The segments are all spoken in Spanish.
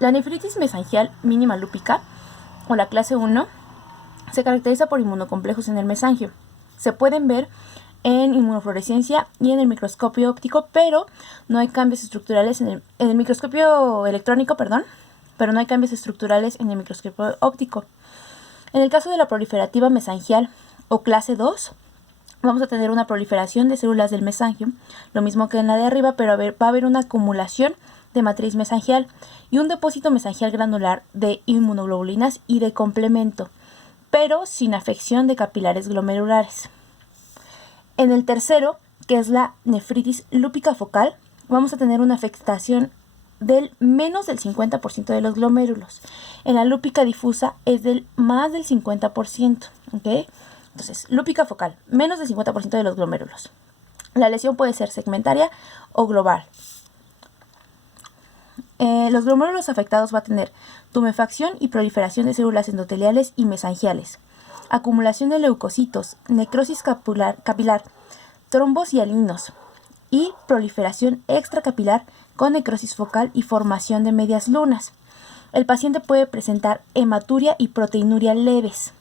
La nefritis mesangial mínima lúpica, o la clase 1, se caracteriza por inmunocomplejos en el mesangio. Se pueden ver en inmunofluorescencia y en el microscopio óptico, pero no hay cambios estructurales en el microscopio electrónico, pero no hay cambios estructurales en el microscopio óptico. En el caso de la proliferativa mesangial o clase 2, vamos a tener una proliferación de células del mesangio, lo mismo que en la de arriba, pero va a haber una acumulación de matriz mesangial y un depósito mesangial granular de inmunoglobulinas y de complemento, pero sin afección de capilares glomerulares. En el tercero, que es la nefritis lúpica focal, vamos a tener una afectación del menos del 50% de los glomérulos. En la lúpica difusa es del más del 50%, ¿ok? Entonces, lúpica focal, menos del 50% de los glomérulos. La lesión puede ser segmentaria o global. Los glomérulos afectados va a tener tumefacción y proliferación de células endoteliales y mesangiales, acumulación de leucocitos, necrosis capilar, trombos hialinos y proliferación extracapilar con necrosis focal y formación de medias lunas. El paciente puede presentar hematuria y proteinuria leves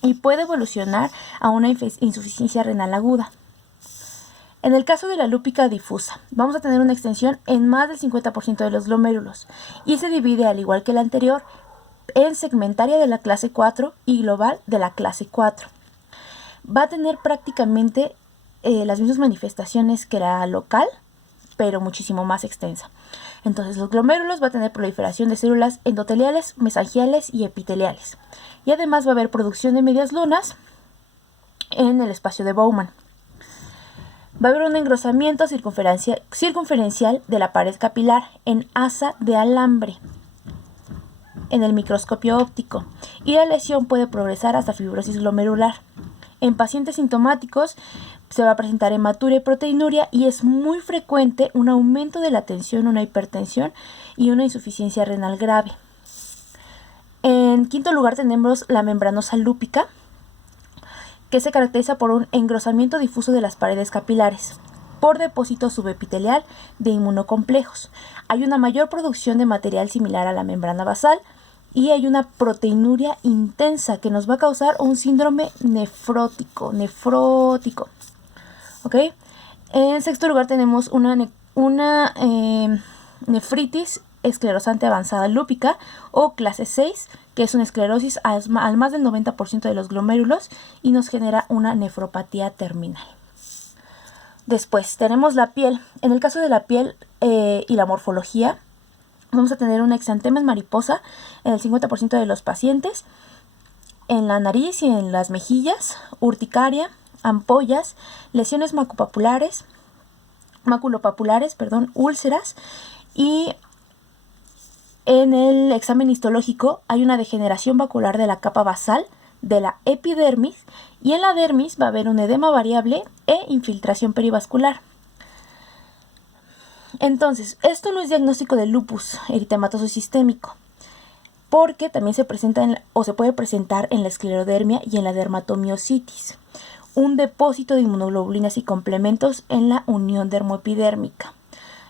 y puede evolucionar a una insuficiencia renal aguda. En el caso de la lúpica difusa, vamos a tener una extensión en más del 50% de los glomérulos y se divide, al igual que la anterior, en segmentaria de la clase 4 y global de la clase 4. Va a tener prácticamente las mismas manifestaciones que la local, pero muchísimo más extensa. Entonces, los glomérulos va a tener proliferación de células endoteliales, mesangiales y epiteliales. Y además va a haber producción de medias lunas en el espacio de Bowman. Va a haber un engrosamiento circunferencial de la pared capilar en asa de alambre en el microscopio óptico y la lesión puede progresar hasta fibrosis glomerular. En pacientes sintomáticos se va a presentar hematuria y proteinuria y es muy frecuente un aumento de la tensión, una hipertensión y una insuficiencia renal grave. En quinto lugar tenemos la membranosa lúpica, que se caracteriza por un engrosamiento difuso de las paredes capilares, por depósito subepitelial de inmunocomplejos. Hay una mayor producción de material similar a la membrana basal y hay una proteinuria intensa que nos va a causar un síndrome nefrótico. ¿Ok? En sexto lugar tenemos una nefritis esclerosante avanzada lúpica o clase 6, que es una esclerosis al más del 90% de los glomérulos y nos genera una nefropatía terminal. Después tenemos la piel. En el caso de la piel y la morfología, vamos a tener un exantemas mariposa en el 50% de los pacientes, en la nariz y en las mejillas, urticaria, ampollas, lesiones maculopapulares, úlceras, y en el examen histológico hay una degeneración vacular de la capa basal de la epidermis y en la dermis va a haber un edema variable e infiltración perivascular. Entonces, esto no es diagnóstico de lupus eritematoso sistémico, porque también se presenta se puede presentar en la esclerodermia y en la dermatomiositis, un depósito de inmunoglobulinas y complementos en la unión dermoepidérmica.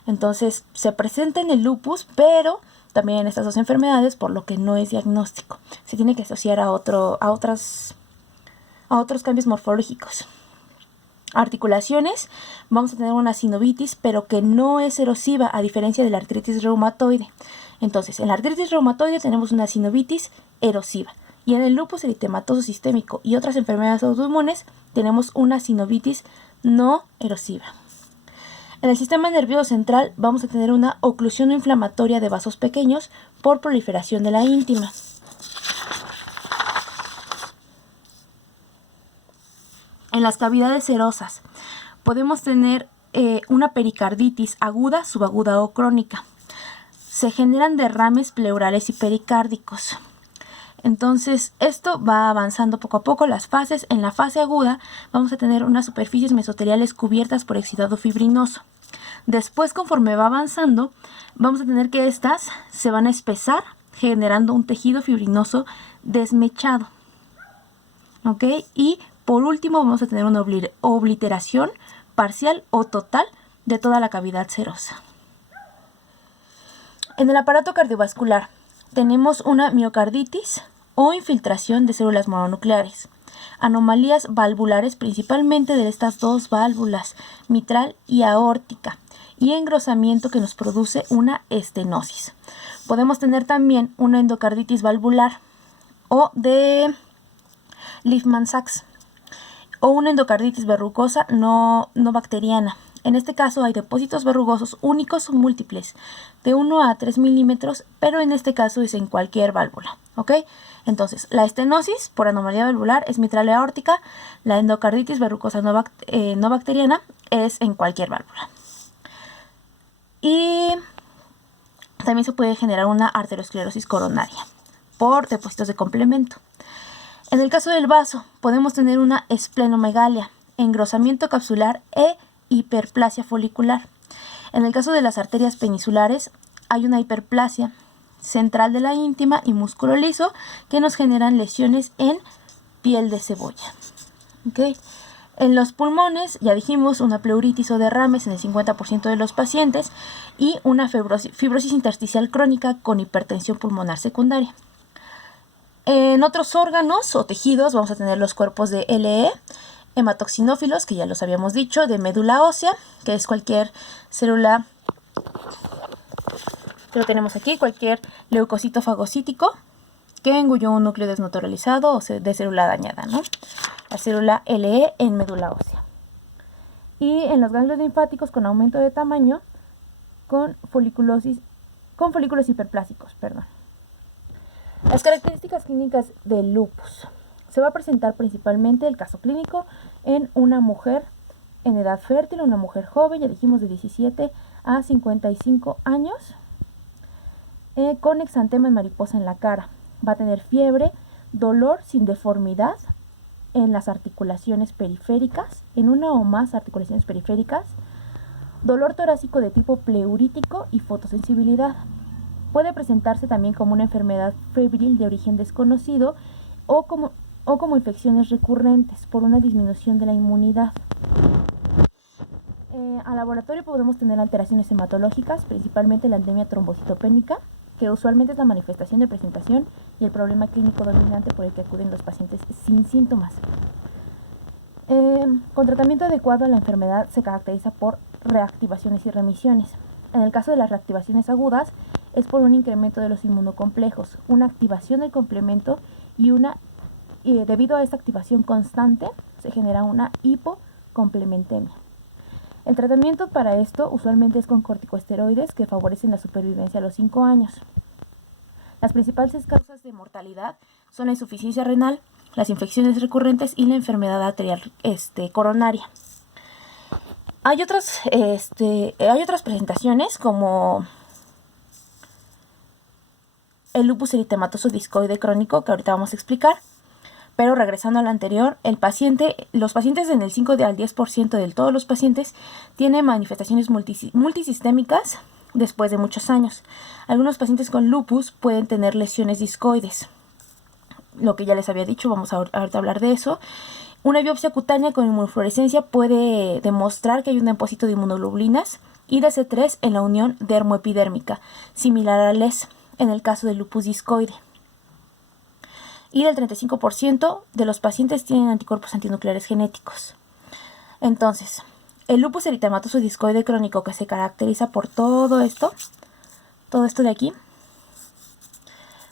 Entonces, se presenta en el lupus, pero también en estas dos enfermedades, por lo que no es diagnóstico. Se tiene que asociar a otros cambios morfológicos. Articulaciones, vamos a tener una sinovitis, pero que no es erosiva, a diferencia de la artritis reumatoide. Entonces, en la artritis reumatoide tenemos una sinovitis erosiva. Y en el lupus eritematoso sistémico y otras enfermedades autoinmunes tenemos una sinovitis no erosiva. En el sistema nervioso central vamos a tener una oclusión inflamatoria de vasos pequeños por proliferación de la íntima. En las cavidades serosas podemos tener una pericarditis aguda, subaguda o crónica. Se generan derrames pleurales y pericárdicos. Entonces, esto va avanzando poco a poco las fases. En la fase aguda vamos a tener unas superficies mesoteliales cubiertas por exudado fibrinoso. Después, conforme va avanzando, vamos a tener que estas se van a espesar, generando un tejido fibrinoso desmechado. ¿Ok? Y por último vamos a tener una obliteración parcial o total de toda la cavidad serosa. En el aparato cardiovascular tenemos una miocarditis o infiltración de células mononucleares, anomalías valvulares principalmente de estas dos válvulas, mitral y aórtica, y engrosamiento que nos produce una estenosis. Podemos tener también una endocarditis valvular o de Liefman-Sachs o una endocarditis verrucosa no bacteriana. En este caso hay depósitos verrugosos únicos o múltiples de 1 a 3 milímetros, pero en este caso es en cualquier válvula, ¿ok? Entonces, la estenosis por anomalía valvular es mitral y aórtica, la endocarditis verrucosa no bacteriana es en cualquier válvula. Y también se puede generar una arteriosclerosis coronaria por depósitos de complemento. En el caso del vaso, podemos tener una esplenomegalia, engrosamiento capsular e hiperplasia folicular. En el caso de las arterias penisulares, hay una hiperplasia central de la íntima y músculo liso que nos generan lesiones en piel de cebolla. ¿Okay? En los pulmones, ya dijimos, una pleuritis o derrames en el 50% de los pacientes y una fibrosis intersticial crónica con hipertensión pulmonar secundaria. En otros órganos o tejidos vamos a tener los cuerpos de LE, hematoxinófilos, que ya los habíamos dicho, de médula ósea, que es cualquier célula, que lo tenemos aquí, cualquier leucocito fagocítico que engulló un núcleo desnaturalizado o de célula dañada, ¿no? La célula LE en médula ósea. Y en los ganglios linfáticos con aumento de tamaño con folículos hiperplásicos, perdón. Las características clínicas del lupus. Se va a presentar principalmente el caso clínico en una mujer en edad fértil, una mujer joven, ya dijimos de 17 a 55 años, con exantema en mariposa en la cara. Va a tener fiebre, dolor sin deformidad en las articulaciones periféricas, en una o más articulaciones periféricas, dolor torácico de tipo pleurítico y fotosensibilidad. Puede presentarse también como una enfermedad febril de origen desconocido o como infecciones recurrentes por una disminución de la inmunidad. Al laboratorio podemos tener alteraciones hematológicas, principalmente la anemia trombocitopénica, que usualmente es la manifestación de presentación y el problema clínico dominante por el que acuden los pacientes sin síntomas. Con tratamiento adecuado, la enfermedad se caracteriza por reactivaciones y remisiones. En el caso de las reactivaciones agudas, es por un incremento de los inmunocomplejos, una activación del complemento y debido a esta activación constante se genera una hipocomplementemia. El tratamiento para esto usualmente es con corticosteroides que favorecen la supervivencia a los 5 años. Las principales causas de mortalidad son la insuficiencia renal, las infecciones recurrentes y la enfermedad arterial coronaria. Hay otras presentaciones como el lupus eritematoso discoide crónico, que ahorita vamos a explicar. Pero regresando al anterior, los pacientes en el 5 al 10% de todos los pacientes tienen manifestaciones multisistémicas después de muchos años. Algunos pacientes con lupus pueden tener lesiones discoides. Lo que ya les había dicho, vamos ahorita a hablar de eso. Una biopsia cutánea con inmunofluorescencia puede demostrar que hay un depósito de inmunoglobulinas y de C3 en la unión dermoepidérmica, similar a LES en el caso del lupus discoide. Y del 35% de los pacientes tienen anticuerpos antinucleares genéticos. Entonces, el lupus eritematoso discoide crónico, que se caracteriza por todo esto de aquí,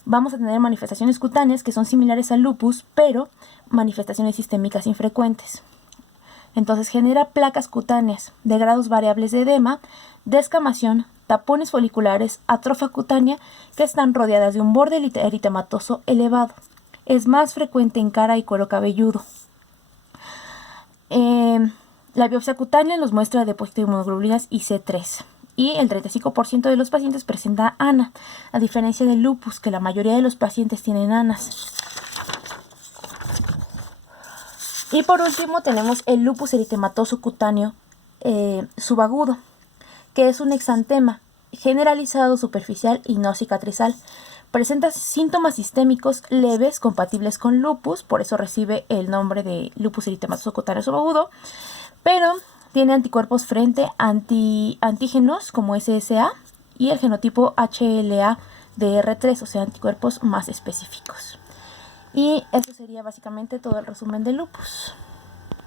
vamos a tener manifestaciones cutáneas que son similares al lupus, pero manifestaciones sistémicas infrecuentes. Entonces genera placas cutáneas de grados variables de edema, descamación, tapones foliculares, atrofia cutánea que están rodeadas de un borde eritematoso elevado. Es más frecuente en cara y cuero cabelludo. La biopsia cutánea nos muestra depósito de inmunoglobulinas y C3. Y el 35% de los pacientes presenta ANA, a diferencia del lupus, que la mayoría de los pacientes tienen ANAs. Y por último tenemos el lupus eritematoso cutáneo subagudo, que es un exantema generalizado, superficial y no cicatrizal. Presenta síntomas sistémicos leves compatibles con lupus, por eso recibe el nombre de lupus eritematoso cutáneo subagudo, pero tiene anticuerpos frente a antígenos como SSA y el genotipo HLA-DR3, o sea, anticuerpos más específicos. Y eso sería básicamente todo el resumen del lupus.